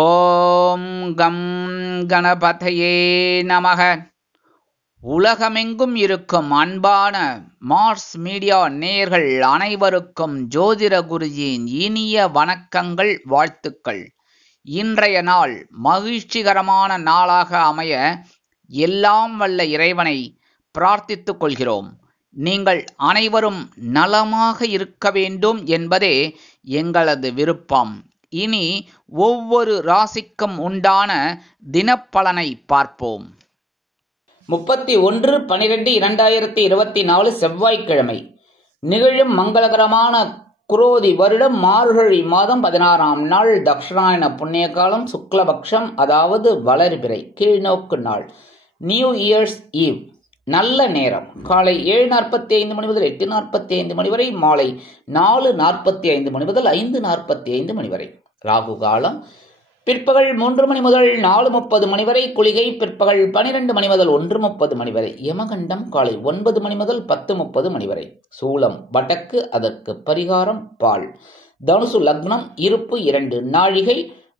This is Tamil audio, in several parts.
ஓம் கம் கணபதையே நமக. உலகமெங்கும் இருக்கும் அன்பான மார்ஸ் மீடியா நேயர்கள் அனைவருக்கும் ஜோதிட குருஜியின் இனிய வணக்கங்கள், வாழ்த்துக்கள். இன்றைய நாள் மகிழ்ச்சிகரமான நாளாக அமைய எல்லாம் வல்ல இறைவனை பிரார்த்தித்துக் கொள்கிறோம். நீங்கள் அனைவரும் நலமாக இருக்க வேண்டும் என்பதே எங்களது விருப்பம். இனி ஒவ்வொரு ராசிக்கும் உண்டான தினப்பலனை பார்ப்போம். 31/12/2024 செவ்வாய்க்கிழமை நிகழும் மங்களகரமான குரோதி வருடம் மார்கழி மாதம் 16ஆம் நாள், தக்ஷணாயன புண்ணிய காலம், சுக்லபக்ஷம், அதாவது வளர்பிறை, கீழ்நோக்கு நாள், நியூ இயர்ஸ் ஈவ். நல்ல நேரம் காலை 7:45 மணி முதல் 8:45 மணி வரை, மாலை 4:45 மணி முதல் 5:45 மணி வரை. ராகு காலம் பிற்பகல் 3 மணி முதல் 4:30 மணி வரை, குளிகை பிற்பகல் 12 மணி முதல் 1:30 மணி வரை, யமகண்டம் காலை 9 மணி முதல் 10:30 மணி வரை. சூலம் வடக்கு, அதற்கு பரிகாரம் பால். தனுசு லக்னம், இருப்பு 2 நாழிகை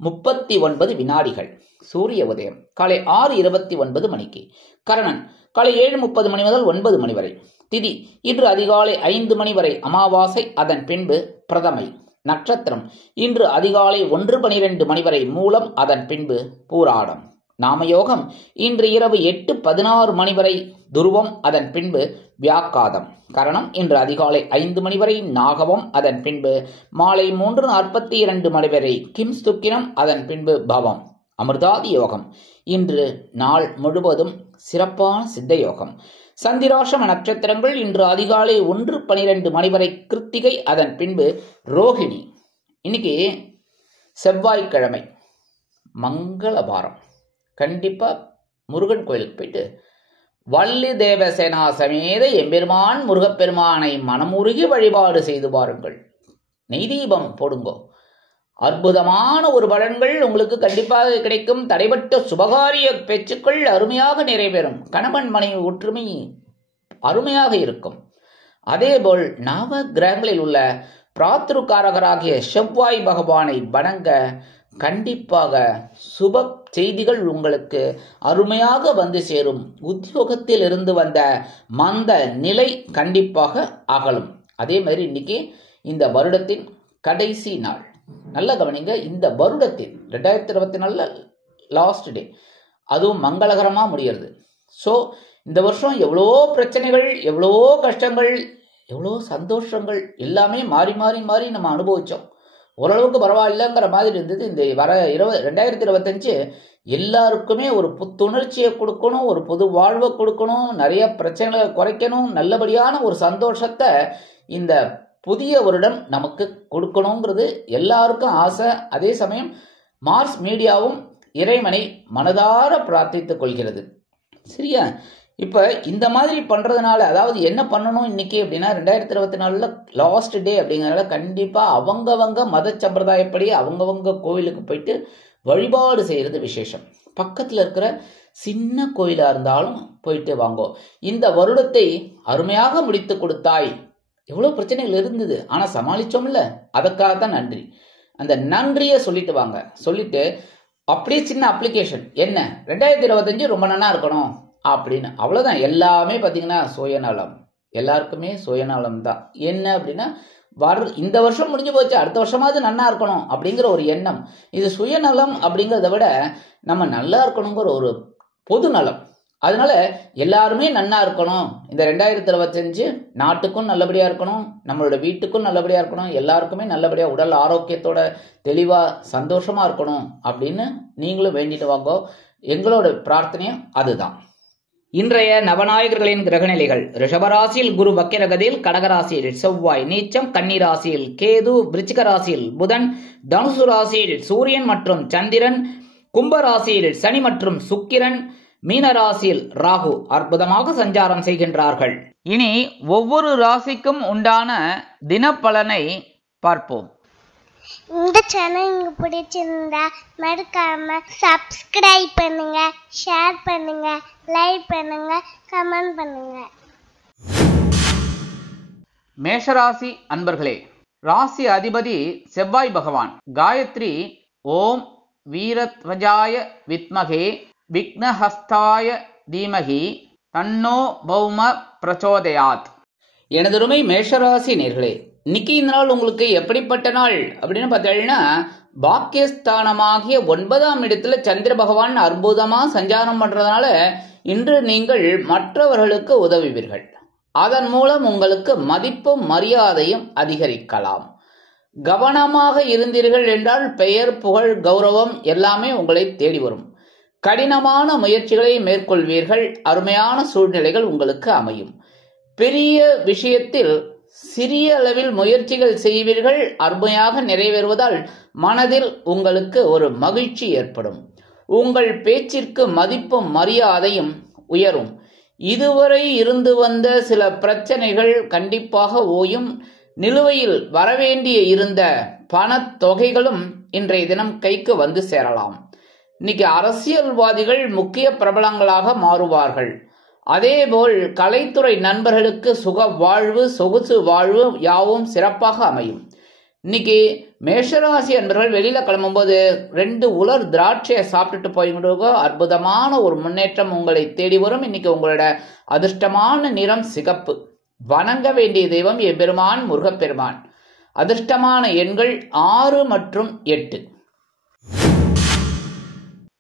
39 வினாடிகள். சூரிய உதயம் காலை 6:29 மணிக்கு. கரணன் காலை 7:30 மணி முதல் 9 மணி வரை. திதி இன்று அதிகாலை 5 மணி வரை அமாவாசை, அதன் பின்பு பிரதமை. நட்சத்திரம் இன்று அதிகாலை 1:12 மணி வரை மூலம், அதன் பின்பு பூராடம். நாமயோகம் இன்று இரவு 8:16 மணி வரை துருவம், அதன் பின்பு வியாக்காதம். கரணம் இன்று அதிகாலை 5 மணி வரை நாகவம், அதன் பின்பு மாலை 3:42 மணி வரை கிம்ஸ்துக்கினம், அதன் பின்பு பவம். அமிர்தாதி யோகம் இன்று நாள் முழுவதும் சிறப்பான சித்த யோகம். சந்திராஷம நட்சத்திரங்கள் இன்று அதிகாலை 1:12 மணி வரை கிருத்திகை, அதன் பின்பு ரோஹிணி. இன்னைக்கு செவ்வாய்க்கிழமை, மங்களவாரம். கண்டிப்பா முருகன் கோயிலுக்கு போயிட்டு வள்ளி தேவசேனா சமேத எம்பெருமான் முருகப்பெருமானை மனமுருகி வழிபாடு செய்து பாருங்கள். நெய்தீபம் போடுங்கோ. அற்புதமான ஒரு பலன்கள் உங்களுக்கு கண்டிப்பாக கிடைக்கும். தடைபட்ட சுபகாரிய பேச்சுக்கள் அருமையாக நிறைவேறும். கணவன் மனைவி ஒற்றுமை அருமையாக இருக்கும். அதேபோல் நவ கிரகங்களில் உள்ள பிராத்திருக்காரகராகிய செவ்வாய் பகவானை வணங்க கண்டிப்பாக சுப செய்திகள் உங்களுக்கு அருமையாக வந்து சேரும். உத்தியோகத்தில் இருந்து வந்த மந்த நிலை கண்டிப்பாக அகலும். அதே மாதிரி இன்னைக்கு இந்த வருடத்தின் கடைசி நாள். நல்ல கவனிங்க, இந்த வருடத்தில் 2024 லாஸ்ட் டே, அதுவும் மங்களகரமாக முடிகிறது. ஸோ இந்த வருஷம் எவ்வளோ பிரச்சனைகள், எவ்வளோ கஷ்டங்கள், எவ்வளோ சந்தோஷங்கள் எல்லாமே மாறி மாறி மாறி நம்ம அனுபவித்தோம். ஓரளவுக்கு பரவாயில்லைங்கிற மாதிரி இருந்தது. இந்த வர 2025 எல்லாருக்குமே ஒரு புத்துணர்ச்சியை கொடுக்கணும், ஒரு புது வாழ்வை கொடுக்கணும், நிறைய பிரச்சனைகளை குறைக்கணும், நல்லபடியான ஒரு சந்தோஷத்தை இந்த புதிய வருடம் நமக்கு கொடுக்கணுங்கிறது எல்லாருக்கும் ஆசை. அதே சமயம் மார்ஸ் மீடியாவும் இறைவனை மனதார பிரார்த்தித்துக் கொள்கிறது. சரியா? இப்ப இந்த மாதிரி பண்றதுனால, அதாவது என்ன பண்ணணும் இன்னைக்கு அப்படின்னா, 2024 லாஸ்ட் டே அப்படிங்கறதுனால கண்டிப்பா அவங்கவங்க மத சம்பிரதாயப்படி அவங்கவங்க கோவிலுக்கு போயிட்டு வழிபாடு செய்யறது விசேஷம். பக்கத்துல இருக்கிற சின்ன கோயிலா இருந்தாலும் போயிட்டு வாங்கோ. இந்த வருடத்தை அருமையாக முடித்து கொடுத்தாய். எவ்வளவு பிரச்சனைகள் இருந்தது, ஆனா சமாளிச்சோம்ல, அதுக்காகத்தான் நன்றி. அந்த நன்றியை சொல்லிட்டு வாங்க. சொல்லிட்டு அப்படியே சின்ன அப்ளிகேஷன் என்ன, 2025 ரொம்ப நல்லா இருக்கணும் அப்படின்னு, அவ்வளவுதான். எல்லாமே பாத்தீங்கன்னா சுயநலம், எல்லாருக்குமே சுயநலம் தான். என்ன அப்படின்னா, இந்த வருஷம் முடிஞ்சு போச்சு, அடுத்த வருஷமாவது நல்லா இருக்கணும் அப்படிங்கிற ஒரு எண்ணம். இது சுயநலம் அப்படிங்கிறத விட நம்ம நல்லா இருக்கணுங்கிற ஒரு பொது நலம். அதனால எல்லாருமே நன்னா இருக்கணும். இந்த 2025 நாட்டுக்கும் நல்லபடியா இருக்கணும், நம்மளோட வீட்டுக்கும் நல்லபடியா இருக்கணும், எல்லாருக்குமே நல்லபடியா உடல் ஆரோக்கியத்தோட தெளிவா சந்தோஷமா இருக்கணும் அப்படின்னு நீங்களும் வேண்டிட்டு வாங்க. எங்களோட பிரார்த்தனையும் அதுதான். இன்றைய நவநாயகர்களின் கிரகநிலைகள்: ரிஷபராசியில் குரு வக்கிரகதியில், கடகராசியில் செவ்வாய் நீச்சம், கன்னிராசியில் கேது, விருச்சிக ராசியில் புதன், தனுசு ராசியில் சூரியன் மற்றும் சந்திரன், கும்பராசியில் சனி மற்றும் சுக்கிரன், மீனராசியில் ராகு அற்புதமாக சஞ்சாரம் செய்கின்றார்கள். இனி ஒவ்வொரு ராசிக்கும் உண்டான தினப்பலனை பார்ப்போம். இந்த சேனல் உங்களுக்கு பிடிச்சிருந்தா மறக்காம சப்ஸ்கிரைப் பண்ணுங்க, ஷேர் பண்ணுங்க, லைக் பண்ணுங்க, கமெண்ட் பண்ணுங்க. மேஷராசி அன்பர்களே, ராசி அதிபதி செவ்வாய் பகவான். காயத்ரி ஓம் வீரத்வஜாய வித்மகே விக்னஹஸ்தாய தீமகி தன்னோ பௌம பிரச்சோதயாத். எனதருமை மேஷராசி நேர்களே, இன்னைக்கு இந்த நாள் உங்களுக்கு எப்படிப்பட்ட நாள் அப்படின்னு பார்த்தீங்கன்னா, பாக்கியஸ்தானமாகிய 9ஆம் இடத்துல சந்திர பகவான் அற்புதமா சஞ்சாரம் பண்றதுனால இன்று நீங்கள் மற்றவர்களுக்கு உதவுவீர்கள். அதன் மூலம் உங்களுக்கு மதிப்பும் மரியாதையும் அதிகரிக்கலாம். கவனமாக இருந்தீர்கள் என்றால் பெயர், புகழ், கௌரவம் எல்லாமே உங்களை தேடி வரும். கடினமான முயற்சிகளை மேற்கொள்வீர்கள். அருமையான சூழ்நிலைகள் உங்களுக்கு அமையும். பெரிய விஷயத்தில் சிறிய அளவில் முயற்சிகள் செய்வீர்கள். அருமையாக நிறைவேறுவதால் மனதில் உங்களுக்கு ஒரு மகிழ்ச்சி ஏற்படும். உங்கள் பேச்சிற்கு மதிப்பும் மரியாதையும் உயரும். இதுவரை இருந்து வந்த சில பிரச்சனைகள் கண்டிப்பாக ஓயும். நிலுவையில் வரவேண்டிய இருந்த பணத்தொகைகளும் இன்றைய தினம் கைக்கு வந்து சேரலாம். இன்னைக்கு அரசியல்வாதிகள் முக்கிய பிரபலங்களாக மாறுவார்கள். அதேபோல் கலைத்துறை நண்பர்களுக்கு சுக வாழ்வு, சொகுசு வாழ்வு யாவும் சிறப்பாக அமையும். இன்னைக்கு மேஷராசி அன்பர்கள் வெளியில கிளம்பும்போது 2 உலர் திராட்சையை சாப்பிட்டுட்டு போய்கிட்டு அற்புதமான ஒரு முன்னேற்றம் உங்களை தேடி வரும். இன்னைக்கு உங்களோட அதிர்ஷ்டமான நிறம் சிகப்பு. வணங்க வேண்டிய தெய்வம் எம்பெருமான் முருகப்பெருமான். அதிர்ஷ்டமான எண்கள் 6 மற்றும் 8.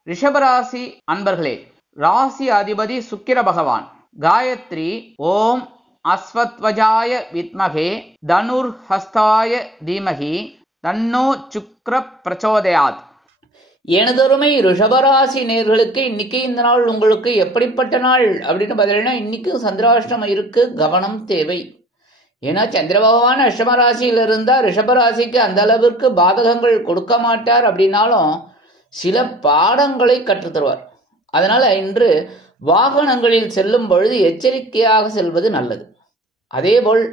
ரிஷபராசி அன்பர்களே, ராசி அதிபதி சுக்கிர பகவான். காயத்ரி ஓம் அஸ்வத்வஜாய வித்மகே தனுர் ஹஸ்தாய தீமகி தன்னோ சுக்ர பிரச்சோதயாத். எனதொருமை ரிஷபராசி நேர்களுக்கு இன்னைக்கு இந்த நாள் உங்களுக்கு எப்படிப்பட்ட நாள் அப்படின்னு பார்த்தீங்கன்னா, இன்னைக்கு சந்திராஷ்டமம் இருக்கு, கவனம் தேவை. ஏன்னா சந்திர பகவான் அஷ்டம ராசியில் இருந்தா ரிஷபராசிக்கு அந்த அளவிற்கு பாதகங்கள் கொடுக்க மாட்டார். அப்படின்னாலும் சில பாடங்களை கற்றுத்தருவார். அதனால இன்று வாகனங்களில் செல்லும் பொழுது எச்சரிக்கையாக செல்வது நல்லது. அதேபோல்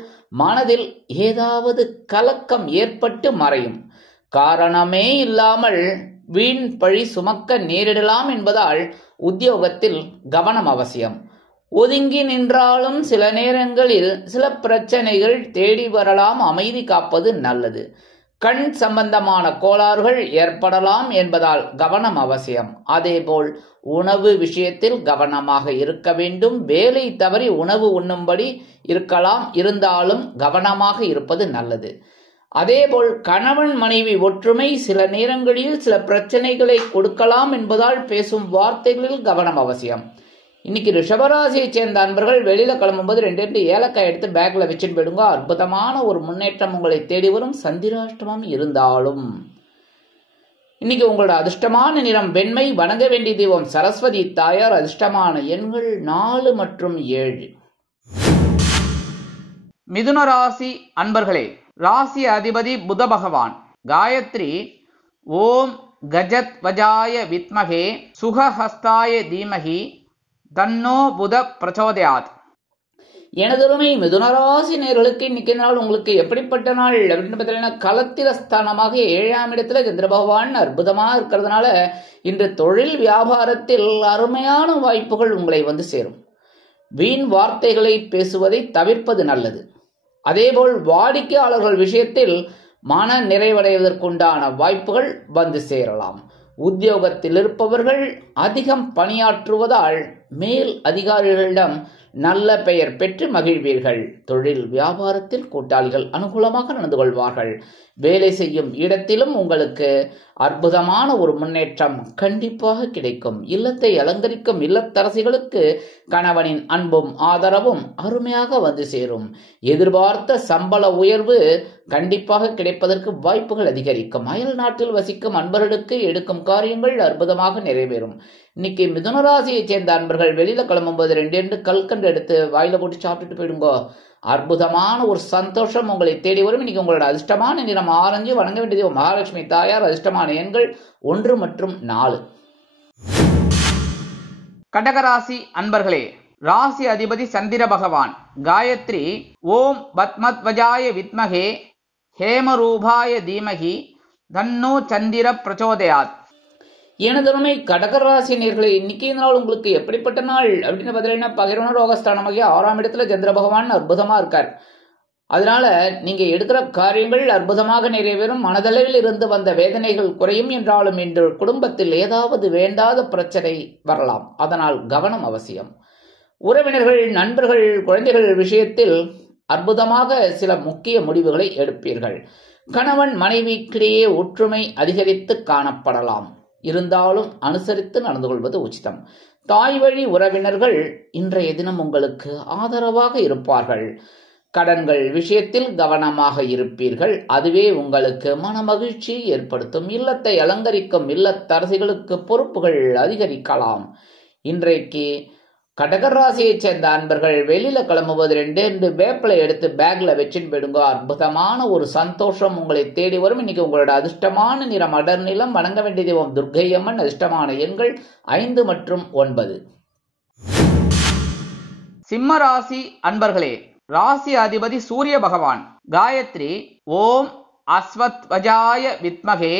மனதில் ஏதாவது கலக்கம் ஏற்பட்டு மறையும். காரணமே இல்லாமல் வீண் பழி சுமக்க நேரிடலாம் என்பதால் உத்தியோகத்தில் கவனம் அவசியம். ஒதுங்கி நின்றாலும் சில நேரங்களில் சில பிரச்சனைகள் தேடி வரலாம். அமைதி காப்பது நல்லது. கண் சம்பந்தமான கோளாறுகள் ஏற்படலாம் என்பதால் கவனம் அவசியம். அதேபோல் உணவு விஷயத்தில் கவனமாக இருக்க வேண்டும். வேலை தவறி உணவு உண்ணும்படி இருக்கலாம், இருந்தாலும் கவனமாக இருப்பது நல்லது. அதேபோல் கணவன் மனைவி ஒற்றுமை சில நேரங்களில் சில பிரச்சனைகளை கொடுக்கலாம் என்பதால் பேசும் வார்த்தைகளில் கவனம் அவசியம். இன்னைக்கு ரிஷபராசியை சேர்ந்த அன்பர்கள் வெளியில கிளம்பும்போது 2 ஏலக்காய் எடுத்து பேக்ல வச்சுட்டு போயிடுங்க. அற்புதமான ஒரு முன்னேற்றம் உங்களை தேடி வரும். சந்திராஷ்டமம் இருந்தாலும் இன்னைக்கு உங்களோட அதிர்ஷ்டமான நிறம் வெண்மை. வணங்க வேண்டிய தெய்வம் சரஸ்வதி தாயார். அதிர்ஷ்டமான எண்கள் 4 மற்றும் 7. மிதுன ராசி அன்பர்களே, ராசி அதிபதி புத பகவான். காயத்ரி ஓம் கஜத் வஜாய வித்மகே சுகஹஸ்தாய தீமகி தன்னோ புத பிரச்சோதயாத். எனதருமை மிதுனராசி நேர்களுக்கு இன்னைக்கு நாள் உங்களுக்கு எப்படிப்பட்ட நாள் அப்படின்னு பார்த்தீங்கன்னா, களத்திர ஸ்தானமாக 7ஆம் இடத்துல சந்திர பகவான் அற்புதமாக இருக்கிறதுனால இன்று தொழில் வியாபாரத்தில் அருமையான வாய்ப்புகள் உங்களை வந்து சேரும். வீண் வார்த்தைகளை பேசுவதை தவிர்ப்பது நல்லது. அதேபோல் வாடிக்கையாளர்கள் விஷயத்தில் மன நிறைவடைவதற்குண்டான வாய்ப்புகள் வந்து சேரலாம். உத்தியோகத்தில் இருப்பவர்கள் அதிகம் பணியாற்றுவதால் மேல் அதிகாரிகளிடம் நல்ல பெயர் பெற்று மகிழ்வீர்கள். தொழில் வியாபாரத்தில் கூட்டாளிகள் அனுகூலமாக நடந்து கொள்வார்கள். வேலை செய்யும் இடத்திலும் உங்களுக்கு அற்புதமான ஒரு முன்னேற்றம் கண்டிப்பாக கிடைக்கும். இல்லத்தை அலங்கரிக்கும் இல்லத்தரசிகளுக்கு கணவனின் அன்பும் ஆதரவும் அருமையாக வந்து சேரும். எதிர்பார்த்த சம்பள உயர்வு கண்டிப்பாக கிடைப்பதற்கு வாய்ப்புகள் அதிகரிக்கும். அயல் நாட்டில் வசிக்கும் அன்பர்களுக்கு எடுக்கும் காரியங்கள் அற்புதமாக நிறைவேறும். இன்னைக்கு மிதுனராசியை சேர்ந்த அன்பர்கள் வெளியில கிளம்பும்போது 2 கல்கண்டு எடுத்து வாயில போட்டு சாப்பிட்டுட்டு போயிடுங்க. அற்புதமான ஒரு சந்தோஷம் உங்களை தேடி வரும். இன்னைக்கு உங்களோட அதிர்ஷ்டமான நிறம் ஆரஞ்சு. வணங்க வேண்டியது மகாலட்சுமி தாயார். அதிர்ஷ்டமான எண்கள் 1 மற்றும் 4. கடகராசி அன்பர்களே, ராசி அதிபதி சந்திர பகவான். காயத்ரி ஓம் பத்மத்வஜாய வித்மகே ஹேமரூபாய தீமகி தன்னோ சந்திர பிரச்சோதயாத். எனதருமை கடகராசி நேர்களே, இன்னைக்கு நாள் உங்களுக்கு எப்படிப்பட்ட நாள் அப்படின்னு பார்த்தீங்கன்னா, பகிர்வன ரோகஸ்தானமாகிய 6ஆம் இடத்துல சந்திர பகவான் அற்புதமா இருக்கார். அதனால நீங்க எடுக்கிற காரியங்கள் அற்புதமாக நிறைவேறும். மனதளவில் இருந்து வந்த வேதனைகள் குறையும். என்றாலும் இன்று குடும்பத்தில் ஏதாவது வேண்டாத பிரச்சனை வரலாம். அதனால் கவனம் அவசியம். உறவினர்கள், நண்பர்கள், குழந்தைகள் விஷயத்தில் அற்புதமாக சில முக்கிய முடிவுகளை எடுப்பீர்கள். கணவன் மனைவிக்கிடையே ஒற்றுமை அதிகரித்து காணப்படலாம். இருந்தாலும் அனுசரித்து நடந்து கொள்வது உச்சிதம். தாய் வழி உறவினர்கள் இன்றைய தினம் உங்களுக்கு ஆதரவாக இருப்பார்கள். கடன்கள் விஷயத்தில் கவனமாக இருப்பீர்கள். அதுவே உங்களுக்கு மனமகிழ்ச்சியை ஏற்படுத்தும். இல்லத்தை அலங்கரிக்கும் இல்லத்தரசிகளுக்கு பொறுப்புகள் அதிகரிக்கலாம். இன்றைக்கு கடகராசியைச் சேர்ந்த அன்பர்கள் வெளியில கிளம்புவது 2 வேப்பிலை எடுத்து பேக்ல வச்சுன்னு போயிடுங்க. அற்புதமான ஒரு சந்தோஷம் உங்களை தேடி வரும். இன்னைக்கு உங்களோட அதிர்ஷ்டமான நிறம் அடர் நிலம். வணங்க வேண்டிய தெய்வம் துர்க்கை அம்மன். அதிர்ஷ்டமான எண்கள் 5 மற்றும் 9. சிம்ம ராசி அன்பர்களே, ராசி அதிபதி சூரிய பகவான். காயத்ரி ஓம் அஸ்வத்வஜாய வித்மகே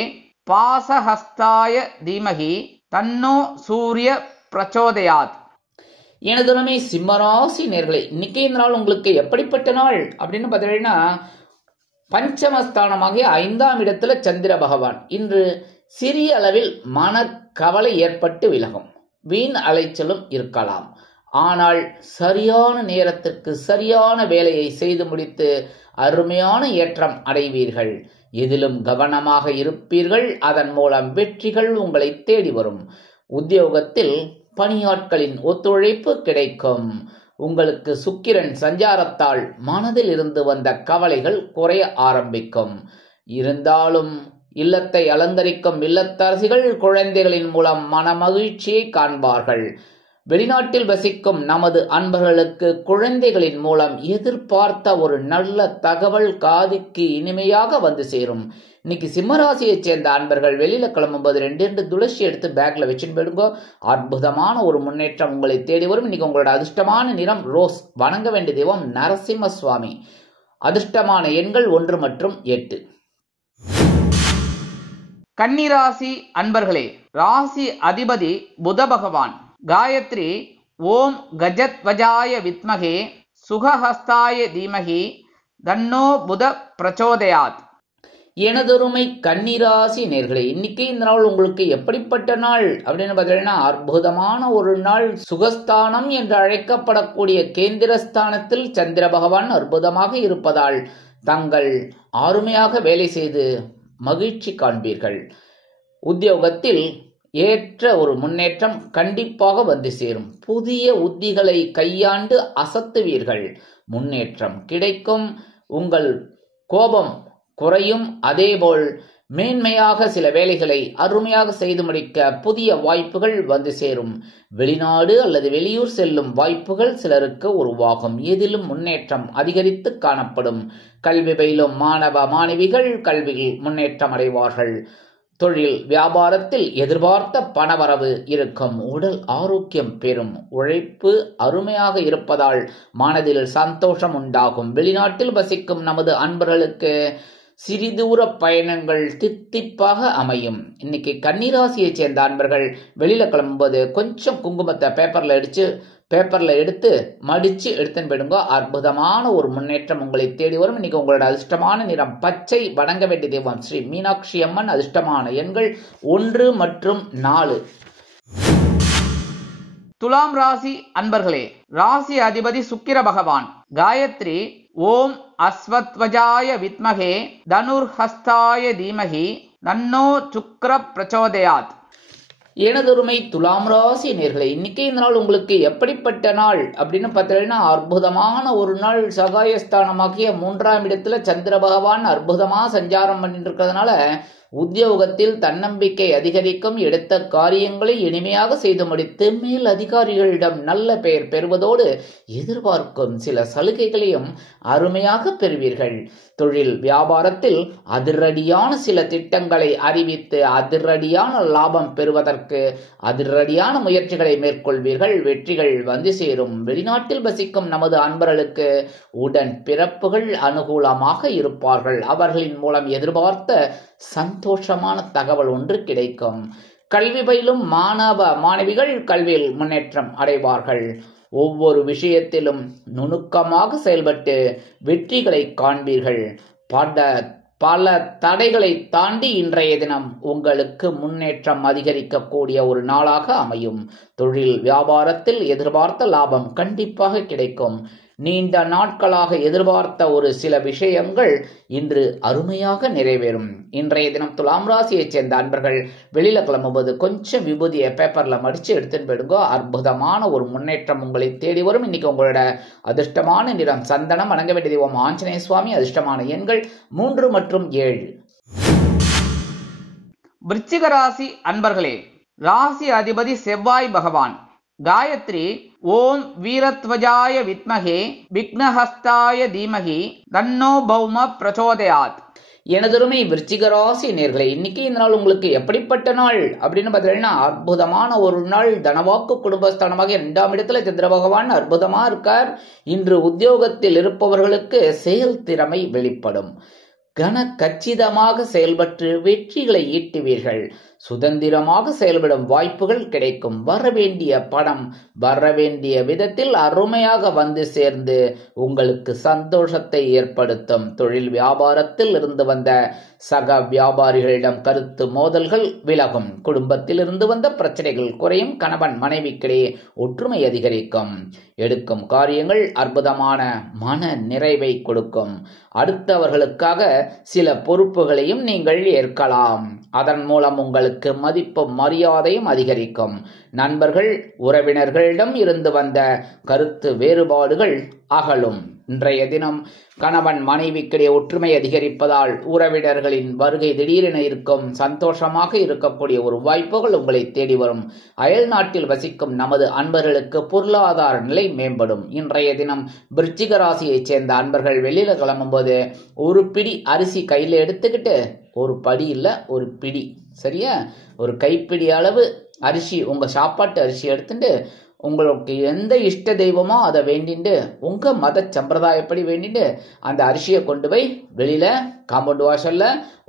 பாசஹஸ்தாய தீமகி தன்னோ சூரிய பிரச்சோதயாத். எனதுமே சிம்மராசி நேர்களே, இன்னைக்கு இந்த நாள் உங்களுக்கு எப்படிப்பட்ட நாள் அப்படின்னு பார்த்தீங்கன்னா, பஞ்சமஸ்தானமாகிய 5ஆம் இடத்துல சந்திர பகவான். இன்று சிறிய அளவில் மனக்கவலை ஏற்பட்டு விலகும். வீண் அலைச்சலும் இருக்கலாம். ஆனால் சரியான நேரத்திற்கு சரியான வேலையை செய்து முடித்து அருமையான ஏற்றம் அடைவீர்கள். எதிலும் கவனமாக இருப்பீர்கள். அதன் மூலம் வெற்றிகள் உங்களை தேடி வரும். உத்தியோகத்தில் பணியாட்களின் ஒத்துழைப்பு கிடைக்கும். உங்களுக்கு சுக்கிரன் சஞ்சாரத்தால் மனதில் இருந்து வந்த கவலைகள் குறைய ஆரம்பிக்கும். இருந்தாலும் இல்லத்தை அலங்கரிக்கும் இல்லத்தரசிகள் குழந்தைகளின் மூலம் மனமகிழ்ச்சியை காண்பார்கள். வெளிநாட்டில் வசிக்கும் நமது அன்பர்களுக்கு குழந்தைகளின் மூலம் எதிர்பார்த்த ஒரு நல்ல தகவல் காதுக்கு இனிமையாக வந்து சேரும். இன்னைக்கு சிம்மராசியைச் சேர்ந்த அன்பர்கள் வெளியில கிளம்பும்போது 2 துளசி எடுத்து பேக்ல வச்சுட்டு போயிடுங்க. அற்புதமான ஒரு முன்னேற்றம் உங்களை தேடி வரும். இன்னைக்கு உங்களோட அதிர்ஷ்டமான நிறம் ரோஸ். வணங்க வேண்டிய தெய்வம் நரசிம்ம சுவாமி. அதிர்ஷ்டமான எண்கள் 1 மற்றும் 8. கன்னிராசி அன்பர்களே, ராசி அதிபதி புத பகவான். காயத்ரி ஓம் கஜத்வஜாய வித்மகே சுகஹஸ்தாய தீமகி தன்னோ புத பிரச்சோதயாத். எனதொருமை கன்னிராசி நேர்களே, இன்னைக்கு இந்த நாள் உங்களுக்கு எப்படிப்பட்ட நாள் அப்படின்னு பார்த்தீங்கன்னா, அற்புதமான ஒரு நாள். சுகஸ்தானம் என்று அழைக்கப்படக்கூடிய கேந்திரஸ்தானத்தில் சந்திர பகவான் அற்புதமாக இருப்பதால் தங்கள் அருமையாக வேலை செய்து மகிழ்ச்சி காண்பீர்கள். உத்தியோகத்தில் ஏற்ற ஒரு முன்னேற்றம் கண்டிப்பாக வந்து சேரும். புதிய உத்திகளை கையாண்டு அசத்துவீர்கள். முன்னேற்றம் கிடைக்கும். உங்கள் கோபம் குறையும். அதேபோல் மேன்மையாக சில வேலைகளை அருமையாக செய்து முடிக்க புதிய வாய்ப்புகள் வந்து சேரும். வெளிநாடு அல்லது வெளியூர் செல்லும் வாய்ப்புகள் சிலருக்கு உருவாகும். எதிலும் முன்னேற்றம் அதிகரித்து காணப்படும். கல்வி பயிலும் மாணவ மாணவிகள் கல்வியில் முன்னேற்றம் அடைவார்கள். தொழில் வியாபாரத்தில் எதிர்பார்த்த பணவரவு இருக்கும். உடல் ஆரோக்கியம் பெறும். உழைப்பு அருமையாக இருப்பதால் மனதில் சந்தோஷம் உண்டாகும். வெளிநாட்டில் வசிக்கும் நமது அன்பர்களுக்கு சிறிதூர பயணங்கள் தித்திப்பாக அமையும். இன்னைக்கு கன்னிராசியை சேர்ந்த அன்பர்கள் வெளியில கிளம்பும்போது கொஞ்சம் குங்குமத்தை பேப்பர்ல எடுத்து மடிச்சு எடுத்துன்னு போயிடுங்க. அற்புதமான ஒரு முன்னேற்றம் உங்களை தேடி வரும். இன்னைக்கு உங்களோட அதிர்ஷ்டமான நிறம் பச்சை. வணங்க வேண்டிய தெய்வம் ஸ்ரீ மீனாட்சி அம்மன். அதிர்ஷ்டமான எண்கள் 1 மற்றும் 4. துலாம் ராசி அன்பர்களே, ராசி அதிபதி சுக்கிர பகவான். காயத்ரி ஓம் அஸ்வத்வஜாய வித்மகே தனுர்ஹஸ்தாய தீமகி தன்னோ சுக்ர பிரச்சோதயாத். எனதொருமை துலாம் ராசி நேர்களே, இன்னைக்கு இந்த நாள் உங்களுக்கு எப்படிப்பட்ட நாள் அப்படின்னு பார்த்தீங்கன்னா, அற்புதமான ஒரு நாள். சகாயஸ்தானமாகிய 3ஆம் இடத்துல சந்திர பகவான் அற்புதமா சஞ்சாரம் பண்ணிட்டு இருக்கிறதுனால உத்தியோகத்தில் தன்னம்பிக்கை அதிகரிக்கும். எடுத்த காரியங்களை இனிமையாக செய்து முடித்து மேல் அதிகாரிகளிடம் நல்ல பெயர் பெறுவதோடு எதிர்பார்க்கும் சில சலுகைகளையும் அருமையாக பெறுவீர்கள். தொழில் வியாபாரத்தில் அதிரடியான சில திட்டங்களை அறிவித்து அதிரடியான லாபம் பெறுவதற்கு அதிரடியான முயற்சிகளை மேற்கொள்வீர்கள். வெற்றிகள் வந்து சேரும். வெளிநாட்டில் வசிக்கும் நமது அன்பர்களுக்கு உடன் பிறப்புகள் அனுகூலமாக இருப்பார்கள். அவர்களின் மூலம் எதிர்பார்த்த சந்தோஷமான தகவல் ஒன்று கிடைக்கும். கல்வி பயிலும் மாணவ மாணவிகள் கல்வியில் முன்னேற்றம் அடைவார்கள். ஒவ்வொரு விஷயத்திலும் நுணுக்கமாக செயல்பட்டு வெற்றிகளை காண்பீர்கள். பல தடைகளை தாண்டி இன்றைய தினம் உங்களுக்கு முன்னேற்றம் அதிகரிக்கக்கூடிய ஒரு நாளாக அமையும். தொழில் வியாபாரத்தில் எதிர்பார்த்த லாபம் கண்டிப்பாக கிடைக்கும். நீண்ட நாட்களாக எதிர்பார்த்த ஒரு சில விஷயங்கள் இன்று அருமையாக நிறைவேறும். இன்றைய தினம் துலாம் ராசியைச் சேர்ந்த அன்பர்கள் வெளியில கிளம்பும்போது கொஞ்சம் விபூதியை பேப்பர்ல மடிச்சு எடுத்துன்னு போயிடுங்க. அற்புதமான ஒரு முன்னேற்றம் உங்களை தேடி வரும். இன்னைக்கு உங்களோட அதிர்ஷ்டமான நிறம் சந்தனம். வணங்க வேண்டிய தெய்வம் ஆஞ்சநேய சுவாமி. அதிர்ஷ்டமான எண்கள் 3 மற்றும் 7. விருச்சிக ராசி அன்பர்களே, ராசி அதிபதி செவ்வாய் பகவான். காயத்ரி ஓம் வீரத்வஜாய வித்மகே விக்னஹஸ்தாய தீமகி தன்னோ பௌம பிரச்சோதயாத். எனதருமை விருச்சிக ராசி நேயர்களே, இன்னைக்கு இந்த நாள் உங்களுக்கு எப்படிப்பட்ட நாள் அப்படின்னு பார்த்தீங்கன்னா அற்புதமான ஒரு நாள். தனவாக்கு குடும்பஸ்தானமாக 2ஆம் இடத்துல சந்திர பகவான் அற்புதமா இருக்கார். இன்று உத்தியோகத்தில் இருப்பவர்களுக்கு செயல் திறமை வெளிப்படும். கச்சிதமாக செயல்பட்டு வெற்றிகளை ஈட்டுவீர்கள். சுதந்திரமாக செயல்படும் வாய்ப்புகள் கிடைக்கும். வரவேண்டிய பணம் வரவேண்டிய விதத்தில் அருமையாக வந்து சேர்ந்து உங்களுக்கு சந்தோஷத்தை ஏற்படுத்தும். தொழில் வியாபாரத்தில் இருந்து வந்த சக வியாபாரிகளிடம் கருத்து மோதல்கள் விலகும். குடும்பத்தில் இருந்து வந்த பிரச்சனைகள் குறையும். கணவன் மனைவிக்கிடையே ஒற்றுமை அதிகரிக்கும். எடுக்கும் காரியங்கள் அற்புதமான மன நிறைவை கொடுக்கும். அடுத்தவர்களுக்காக சில பொறுப்புகளையும் நீங்கள் ஏற்கலாம். அதன் மூலம் உங்களுக்கு மதிப்பும் மரியாதையும் அதிகரிக்கும். நண்பர்கள் உறவினர்களிடம் இருந்து வந்த கருத்து வேறுபாடுகள் அகலும். இன்றைய தினம் கணவன் மனைவிக்கிடையே ஒற்றுமை அதிகரிப்பதால் உறவினர்களின் வருகை திடீரென இருக்கும். சந்தோஷமாக இருக்கக்கூடிய ஒரு வாய்ப்புகள் உங்களை தேடி வரும். அயல் நாட்டில் வசிக்கும் நமது அன்பர்களுக்கு பொருளாதார நிலை மேம்படும். இன்றைய தினம் விருச்சிக ராசியைச் சேர்ந்த அன்பர்கள் வெளியில கிளம்பும்போது ஒரு பிடி அரிசி கையில எடுத்துக்கிட்டு, ஒரு படி இல்ல ஒரு பிடி, சரியா, ஒரு கைப்பிடி அளவு அரிசி, உங்க சாப்பாட்டு அரிசி எடுத்துட்டு உங்களுக்கு எந்த இஷ்ட தெய்வமோ அதை வேண்டிட்டு உங்க மத சம்பிரதாயப்படி வேண்டிட்டு அந்த அரிசியை கொண்டு போய் வெளியில காம்பவுண்ட் வாசல்ல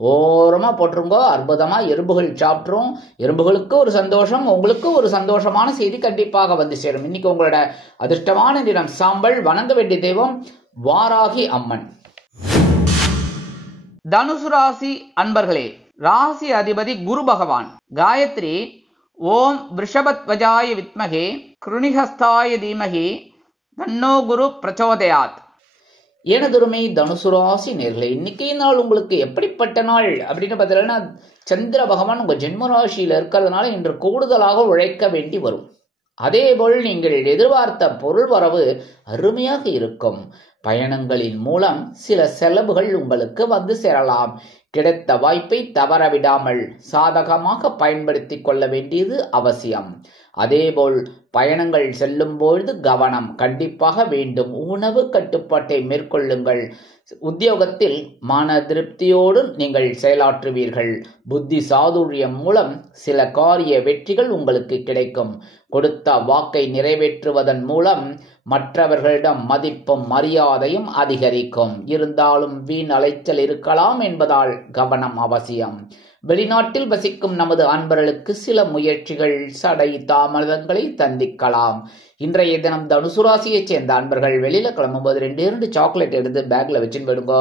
ஓரமா போட்டுருங்கோ. அற்புதமா எறும்புகள் சாப்பிட்டுரும். எறும்புகளுக்கு ஒரு சந்தோஷம், உங்களுக்கு ஒரு சந்தோஷமான செய்தி கண்டிப்பாக வந்து சேரும். இன்னைக்கு உங்களோட அதிர்ஷ்டமான நிறம் சாம்பல். வணங்க வேண்டிய தெய்வம் வாராகி அம்மன். தனுசு ராசி அன்பர்களே, ராசி அதிபதி குரு பகவான். காயத்ரி ஓம் விருஷபத்வஜாய வித்மகே கிருணிஹஸ்தாய தீமகி தன்னோ குரு பிரச்சோதயாத். எனதுருமை தனுசு ராசி நேர்களே, இன்னைக்கு நாள் உங்களுக்கு எப்படிப்பட்ட நாள் அப்படின்னு பார்த்தீங்கன்னா சந்திர பகவான் உங்க ஜென்ம ராசியில இருக்கிறதுனால இன்று கூடுதலாக உழைக்க வேண்டி வரும். அதேபோல் நீங்கள் எதிர்பார்த்த பொருள் வரவு அருமையாக இருக்கும். பயணங்களின் மூலம் சில செலவுகள் உங்களுக்கு வந்து சேரலாம். கிடைத்த வாய்ப்பை தவறவிடாமல் சாதகமாக பயன்படுத்தி கொள்ள வேண்டியது அவசியம். அதேபோல் பயணங்கள் செல்லும் பொழுது கவனம் கண்டிப்பாக வேண்டும். உணவு கட்டுப்பாட்டை மேற்கொள்ளுங்கள். உத்தியோகத்தில் மன திருப்தியோடு நீங்கள் செயலாற்றுவீர்கள். புத்தி சாதுரியம் மூலம் சில காரிய வெற்றிகள் உங்களுக்கு கிடைக்கும். கொடுத்த வாக்கை நிறைவேற்றுவதன் மூலம் மற்றவர்களிடம் மதிப்பும் மரியாதையும் அதிகரிக்கும். இருந்தாலும் வீண் அலைச்சல் இருக்கலாம் என்பதால் கவனம் அவசியம். வெளிநாட்டில் வசிக்கும் நமது அன்பர்களுக்கு சில முயற்சிகள் சடை தாமதங்களை சந்திக்கலாம். இன்றைய தினம் தனுசு ராசியைச் சேர்ந்த அன்பர்கள் வெளியில கிளம்பும்போது 2 சாக்லேட் எடுத்து பேக்ல வச்சுன்னு போயிடுங்க.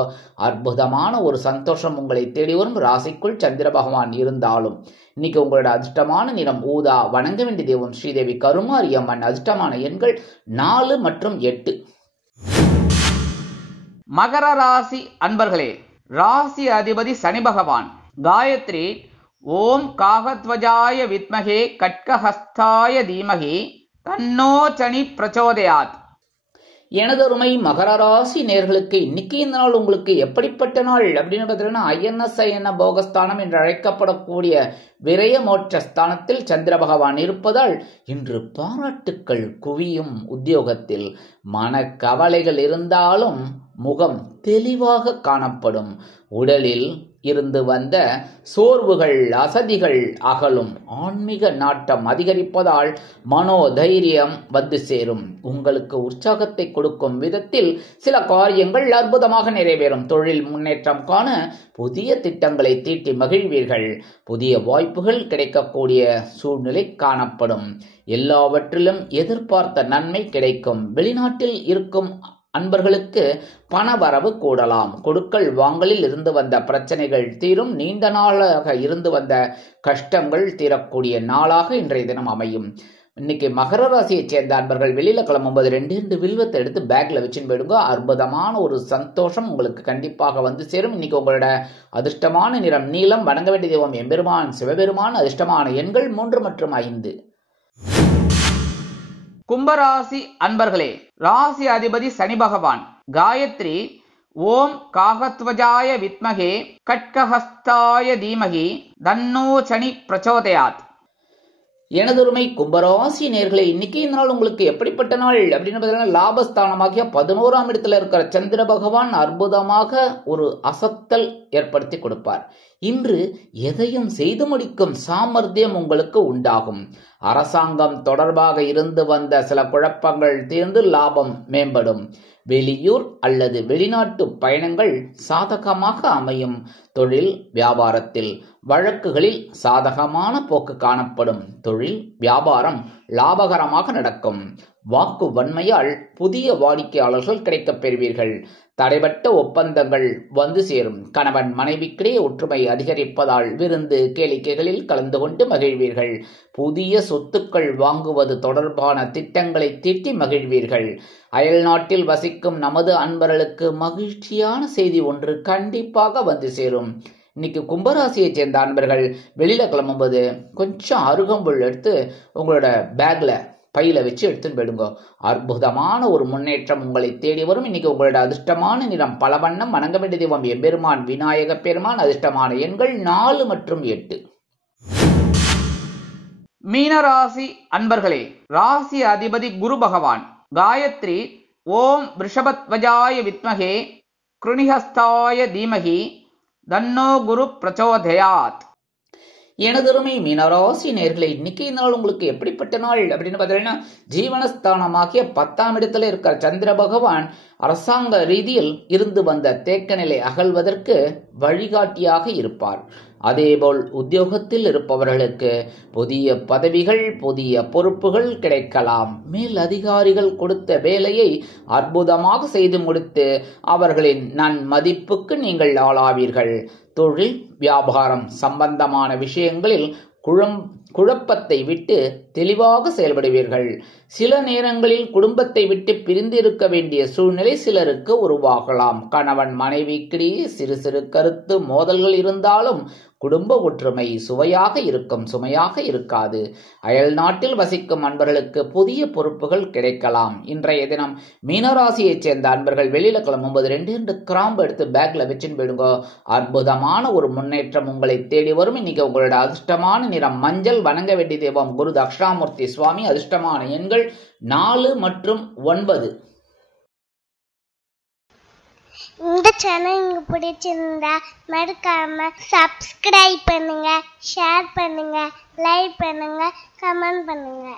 அற்புதமான ஒரு சந்தோஷம் உங்களை தேடி வரும். ராசிக்குள் சந்திர பகவான் இருந்தாலும் இன்னைக்கு உங்களோட அதிர்ஷ்டமான நிறம் ஊதா. வணங்க வேண்டிய தெய்வம் ஸ்ரீதேவி கருமாரி அம்மன். அதிர்ஷ்டமான எண்கள் 4 மற்றும் 8. மகர ராசி அன்பர்களே, ராசி அதிபதி சனி பகவான். காயத்ரி ஓம் காகத்வஜாய வித்மகே கட்கஹஸ்தாய தீமகி தன்னோ சனி பிரச்சோதயாத். எனதருமை மகர ராசி நேர்களுக்கு இன்னைக்கு இந்த நாள் உங்களுக்கு எப்படிப்பட்ட நாள் அப்படின்னு பார்த்தீங்கன்னா ஐஎன்எஸ் போகஸ்தானம் என்று அழைக்கப்படக்கூடிய விரய மோட்ச ஸ்தானத்தில் சந்திர பகவான் இருப்பதால் இன்று பாராட்டுக்கள் குவியும். உத்தியோகத்தில் மனக்கவலைகள் இருந்தாலும் முகம் தெளிவாக காணப்படும். உடலில் இருந்து வந்த சோர்வுகள் அசதிகள் அகலும். ஆன்மீக நாட்டம் அதிகரிப்பதால் மனோதைரியம் வந்து சேரும். உங்களுக்கு உற்சாகத்தை கொடுக்கும் விதத்தில் சில காரியங்கள் அற்புதமாக நிறைவேறும். தொழில் முன்னேற்றம் காண புதிய திட்டங்களை தீட்டி மகிழ்வீர்கள். புதிய வாய்ப்புகள் கிடைக்கக்கூடிய சூழ்நிலை காணப்படும். எல்லாவற்றிலும் எதிர்பார்த்த நன்மை கிடைக்கும். வெளிநாட்டில் இருக்கும் அன்பர்களுக்கு பணவரவு கூடலாம். கொடுக்கல் வாங்கலில் இருந்து வந்த பிரச்சனைகள் தீரும். நீண்ட நாளாக இருந்து வந்த கஷ்டங்கள் தீரக்கூடிய நாளாக இன்றைய தினம் அமையும். இன்னைக்கு மகர ராசியைச் சேர்ந்த அன்பர்கள் வெளியில கிளம்பும்போது 2 வில்வத்தை எடுத்து பேக்ல வச்சுன்னு போயிடுங்க. அற்புதமான ஒரு சந்தோஷம் உங்களுக்கு கண்டிப்பாக வந்து சேரும். இன்னைக்கு உங்களோட அதிர்ஷ்டமான நிறம் நீலம். வணங்க வேண்டிய தெய்வம் எம்பெருமான் சிவபெருமான். அதிர்ஷ்டமான எண்கள் 3 மற்றும் 5. கும்பராசி அன்பர்களே, ராசி அதிபதி சனி பகவான். காயத்ரி ஓம் காகத்வஜாய வித்மகே கட்கஹஸ்தாய தீமகி தன்னோ சனி பிரச்சோதயாத். எனதுரிமை கும்பராசி நேர்களே, இன்னைக்கு இந்த நாள் உங்களுக்கு எப்படிப்பட்ட நாள் அப்படின்னு பார்த்தீங்கன்னா, லாபஸ்தானமாகிய 11ஆம் இடத்துல இருக்கிற சந்திர பகவான் அற்புதமாக ஒரு அசத்தல் ஏற்படுத்தி கொடுப்பார். இன்று எதையும் செய்து முடிக்கும் சாமர்த்தியம் உங்களுக்கு உண்டாகும். அரசாங்கம் தொடர்பாக இருந்து வந்த சில குழப்பங்கள் தீர்ந்து லாபம் மேம்படும். வெளியூர் அல்லது வெளிநாட்டு பயணங்கள் சாதகமாக அமையும். தொழில் வியாபாரத்தில் வழக்குகளில் சாதகமான போக்கு காணப்படும். தொழில் வியாபாரம் லாபகரமாக நடக்கும். வாக்கு வன்மையால் புதிய வாடிக்கையாளர்கள் கிடைக்கப் பெறுவீர்கள். தடைபட்ட ஒப்பந்தங்கள் வந்து சேரும். கணவன் மனைவிக்கிடையே ஒற்றுமை அதிகரிப்பதால் விருந்து கேளிக்கைகளில் கலந்து கொண்டு மகிழ்வீர்கள். புதிய சொத்துக்கள் வாங்குவது தொடர்பான திட்டங்களை தீட்டி மகிழ்வீர்கள். அயல் நாட்டில் வசிக்கும் நமது அன்பர்களுக்கு மகிழ்ச்சியான செய்தி ஒன்று கண்டிப்பாக வந்து சேரும். இன்னைக்கு கும்பராசியை சேர்ந்த அன்பர்கள் வெளியில கிளம்பும்போது கொஞ்சம் அருகம்புல் எடுத்து உங்களோட பேக்ல பையில வச்சு எடுத்துன்னு போயிடுங்க. அற்புதமான ஒரு முன்னேற்றம் உங்களை தேடி வரும். இன்னைக்கு உங்களோட அதிர்ஷ்டமான நிறம் பலவண்ணம். வணங்க வேண்டிய தெய்வம் எம்பெருமான் விநாயக பெருமான். அதிர்ஷ்டமான எண்கள் 4 மற்றும் 8. மீனராசி அன்பர்களே, ராசி அதிபதி குரு பகவான். காயத்ரி ஓம் ரிஷபத்வஜாய வித்மகே கிருணிஹஸ்தாய தீமகி தன்னோ குரு பிரச்சோதயாத். எனதருமை மீனராசி நேர்களே, இன்னைக்கு நாள் உங்களுக்கு எப்படிப்பட்ட நாள் அப்படின்னு பார்த்தீங்கன்னா, ஜீவனஸ்தானமாகிய 10ஆம் இடத்துல இருக்கிற சந்திர பகவான் அரசாங்க ரீதியில் இருந்து வந்த தேக்க நிலை அகழ்வதற்கு வழிகாட்டியாக இருப்பார். அதேபோல் உத்தியோகத்தில் இருப்பவர்களுக்கு புதிய பதவிகள் புதிய பொறுப்புகள் கிடைக்கலாம். மேல் அதிகாரிகள் கொடுத்த வேலையை அற்புதமாக செய்து முடித்து அவர்களின் நன்மதிப்புக்கு நீங்கள் ஆளாவீர்கள். தொழில் வியாபாரம் சம்பந்தமான விஷயங்களில் குழப்பத்தை விட்டு தெளிவாக செயல்படுவீர்கள். சில நேரங்களில் குடும்பத்தை விட்டு பிரிந்து இருக்க வேண்டிய சூழ்நிலை சிலருக்கு உருவாகலாம். கணவன் மனைவிக்கிடையே சிறு சிறு கருத்து மோதல்கள் இருந்தாலும் குடும்ப ஒற்றுமை சுவையாக இருக்கும், சுமையாக இருக்காது. அயல் நாட்டில் வசிக்கும் அன்பர்களுக்கு புதிய பொறுப்புகள் கிடைக்கலாம். இன்றைய தினம் மீனராசியைச் சேர்ந்த அன்பர்கள் வெளியில கிளம்பும்போது 2 கிராம்பு எடுத்து பேக்ல வச்சுன்னு போயிடுங்க. அற்புதமான ஒரு முன்னேற்றம் உங்களை தேடி வரும். இன்னைக்கு உங்களோட அதிர்ஷ்டமான நிறம் மஞ்சள். வணங்க வேண்டிய தெய்வம் குரு தக்ஷணாமூர்த்தி சுவாமி. அதிர்ஷ்டமான எண்கள் 4 மற்றும் 9. இந்த சேனல் உங்களுக்கு பிடிச்சிருந்தா மறக்காம சப்ஸ்கிரைப் பண்ணுங்க, ஷேர் பண்ணுங்க, லைக் பண்ணுங்க, கமெண்ட் பண்ணுங்க.